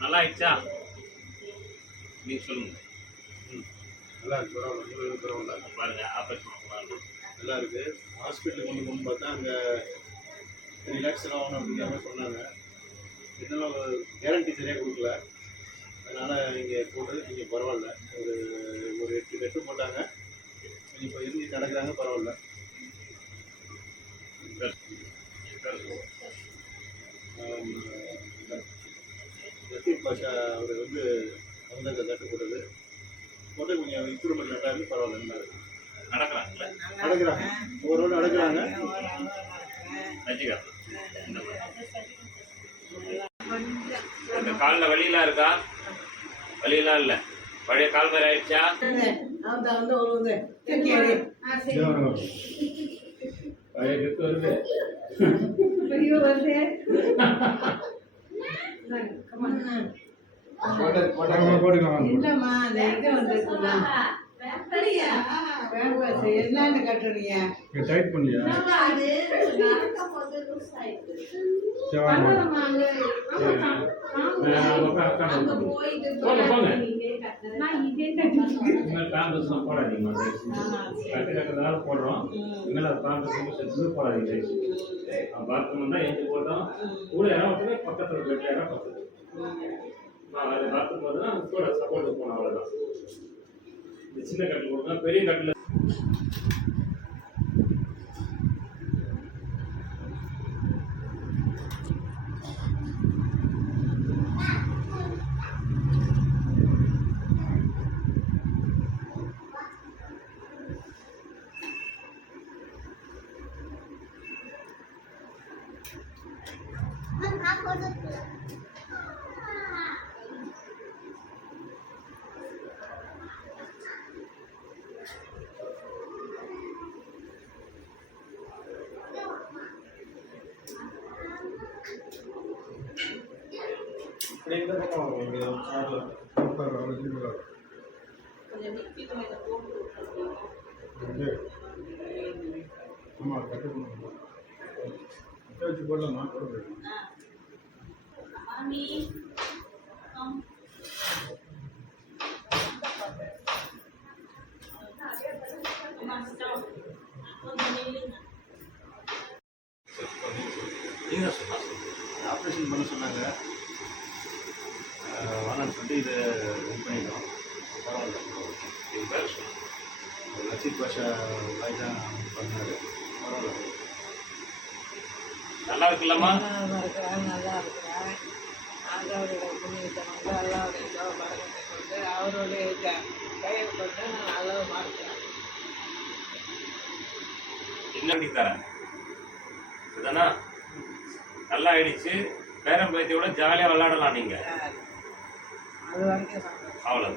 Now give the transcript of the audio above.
நல்லா ஆயிடுச்சா? நீங்க சொல்லுங்க. நல்லா இருக்கு, பரவாயில்ல, பரவாயில்ல. பாருங்க ஆப்ரேஷன் நல்லா இருக்கு. ஹாஸ்பிட்டலுக்கு கொண்டு போகணும்னு பார்த்தா அங்கே 3 lakhs ஆகணும் அப்படிங்கிற சொன்னாங்க. இருந்தாலும் கேரண்டி சரியாக கொடுக்கல. அதனால் இங்கே போட்டது கொஞ்சம் பரவாயில்ல. ஒரு 8 கட்டு போட்டாங்க. இப்போ இருந்து நடக்கிறாங்க, பரவாயில்ல. லத்தீப் பாஷா அவர் வந்து அவங்க கட்டு போட்டது கொஞ்சம் இம்ப்ரூவ்மெண்ட் நல்லா இருக்கு, பரவாயில்ல, நல்லா இருக்கு. நடக்கிறாங்க, ஒவ்வொரு நடக்கிறாங்க. இந்த காலில் வலியெல்லாம் இருக்கா? வலியெல்லாம் இல்லை. பழைய கால் மாதிரி ஆயிடுச்சா? பழைய கட்டு வருது. டைட் பண்ணியா? போடுறோம். போடாதீங்க. பாத்ரூம் தான் எங்க போட்டோம். கூட இடம் பக்கத்துல பெட்ல இடம் பக்கத்துல பாத்ரூம் போதுன்னா கூட சப்போர்ட் போனோம். அவ்வளவுதான். சின்ன கட்டில் போடுறோம். பெரிய கட்டில் இந்த பக்கம் ஆமாம், கட்டு வச்சு போடலாமா? போடுறேன். ஆப்ரேஷன் பண்ண சொன்னாங்க. வேணான்னு சொல்லிட்டு இதை இது பண்ணிட்டோம். பரவாயில்ல. லத்தீப் பாஷா வாய் தான் பண்ணார். பரவாயில்ல, நல்லா இருக்குல்லம்மா? நல்லா இருக்கிறேன். ஆண்டவருடைய புண்ணியத்தை வந்து அல்லாவுடைய பரகத்தை கொண்டு அவருடைய கையை கொண்டு நான் நல்லவமாக இருக்கிறேன். என்ன தரேன் இதுதானா? நல்லா ஆயிடுச்சு. பேரம் பேத்தியோட ஜாலியாக விளையாடலாம். நீங்கள் அது வரைக்கும் அவ்வளோ.